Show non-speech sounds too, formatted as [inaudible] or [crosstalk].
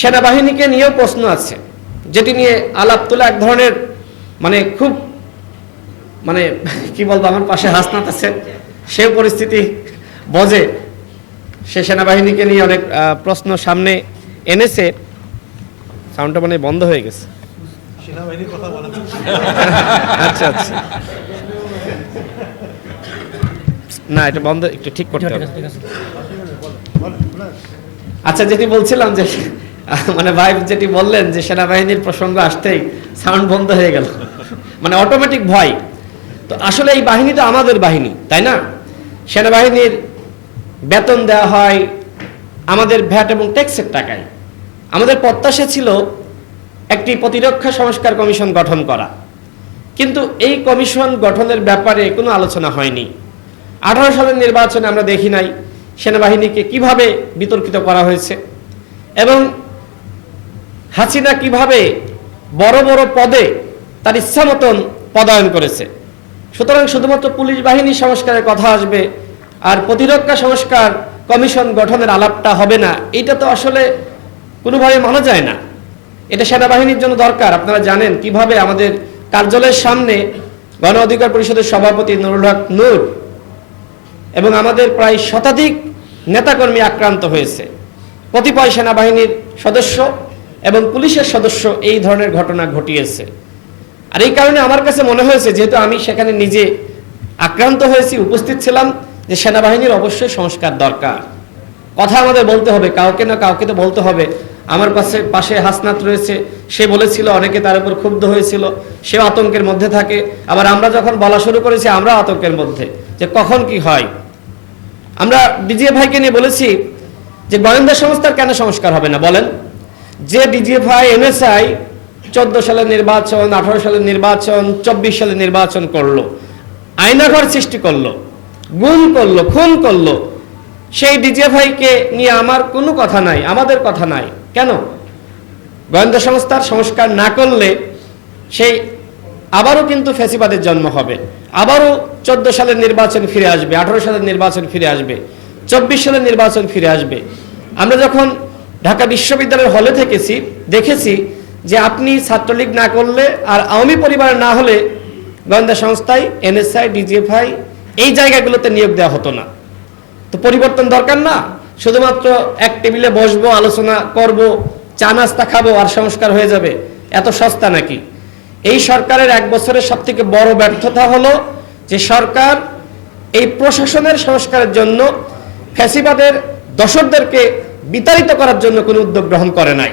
সেনাবাহিনীকে নিয়েও প্রশ্ন আছে যেটি নিয়ে আলাপ তোলা এক ধরনের মানে খুব মানে কি বলব আমার পাশে হাসনাত আছে সে পরিস্থিতি বজে সে সেনাবাহিনীকে নিয়ে অনেক প্রশ্ন সামনে এনেছে। সাউন্ডটা মানে বন্ধ হয়ে গেছে। আচ্ছা আচ্ছা। না এটা বন্ধ একটু ঠিক করতে হবে। আচ্ছা যেটি বলছিলাম যে [laughs] মানে ভাই যেটি বললেন যে সেনাবাহিনীর প্রসঙ্গ আসতেই সাউন্ড বন্ধ হয়ে গেল। মানে অটোমেটিক ভয়। তো আসলে এই বাহিনী তো আমাদের বাহিনী, তাই না? সেনাবাহিনীর বেতন দেওয়া হয়, আমাদের ভ্যাট এবং ট্যাক্সের টাকায়। আমাদের প্রত্যাশা ছিল একটি প্রতিরক্ষা সংস্কার কমিশন গঠন করা। কিন্তু এই কমিশন গঠনের ব্যাপারে কোনো আলোচনা হয়নি। আঠারো সালের নির্বাচনে আমরা দেখি নাই সেনাবাহিনীকে কীভাবে বিতর্কিত করা হয়েছে। এবং হাসিনা কীভাবে বড় বড় পদে তার ইচ্ছা মতন পদায়ন করেছে? সুতরাং শুধুমাত্র পুলিশ বাহিনী সংস্কারের কথা আসবে আর প্রতিরক্ষা সংস্কার কমিশন গঠনের আলাপটা হবে না, এটা তো আসলে কোনোভাবে মানা যায় না। এটা সেনাবাহিনীর জন্য দরকার, আপনারা জানেন কীভাবে আমাদের কার্যালয়ের সামনে গণ অধিকার পরিষদের সভাপতি নুরুল হক নূর এবং আমাদের প্রায় শতাধিক নেতাকর্মী আক্রান্ত হয়েছে। কতিপয় সেনাবাহিনীর সদস্য এবং পুলিশের সদস্য এই ধরনের ঘটনা ঘটিয়েছে। আর এই কারণে আমার কাছে মনে হয়েছে, যেহেতু আমি সেখানে নিজে আক্রান্ত হয়েছি, উপস্থিত ছিলাম, যে সেনাবাহিনীর অবশ্যই সংস্কার দরকার। কথা আমাদের বলতে হবে, কাউকে না কাউকে তো বলতে হবে। আমার পাশে পাশে হাসনাত রয়েছে, সে বলেছিল, অনেকে তার উপর ক্ষুব্ধ হয়েছিল সে আতঙ্কের মধ্যে থাকে। আবার আমরা যখন বলা শুরু করেছি আমরা আতঙ্কের মধ্যে, যে কখন কি হয়। আমরা ডিজিএ ভাইকে নিয়ে বলেছি যে, গোয়েন্দা সংস্থার কেন সংস্কার হবে না, বলেন। যে ডিজিএফআই এনএসআই চোদ্দ সালের নির্বাচন, আঠারো সালের নির্বাচন, চব্বিশ সালে নির্বাচন করল। আয়নাঘর সৃষ্টি করল, গুম করল, খুন করল। সেই ডিজিএফআইকে নিয়ে আমার কোনো কথা নাই, আমাদের কথা নাই। কেন? গোয়েন্দা সংস্থার সংস্কার না করলে সেই আবারও কিন্তু ফ্যাসিবাদের জন্ম হবে। আবারও চোদ্দ সালের নির্বাচন ফিরে আসবে, আঠারো সালের নির্বাচন ফিরে আসবে, চব্বিশ সালের নির্বাচন ফিরে আসবে। আমরা যখন ঢাকা বিশ্ববিদ্যালয়ের হলে থেকেছি, দেখেছি যে আপনি ছাত্রলীগ না করলে আর আওয়ামী পরিবার না হলে গোয়েন্দা সংস্থায়, এনএসআই, ডিজিএফআই, এই জায়গাগুলোতে নিয়োগ দেওয়া হতো না। তো পরিবর্তন দরকার না? শুধুমাত্র এক টেবিলে বসবো, আলোচনা করব, চা নাস্তা খাব আর সংস্কার হয়ে যাবে, এত সস্তা নাকি? এই সরকারের এক বছরের সব থেকে বড় ব্যর্থতা হলো যে সরকার এই প্রশাসনের সংস্কারের জন্য ফ্যাসিবাদের দশকদেরকে বিতাড়িত করার জন্য কোনো উদ্যোগ গ্রহণ করে নাই।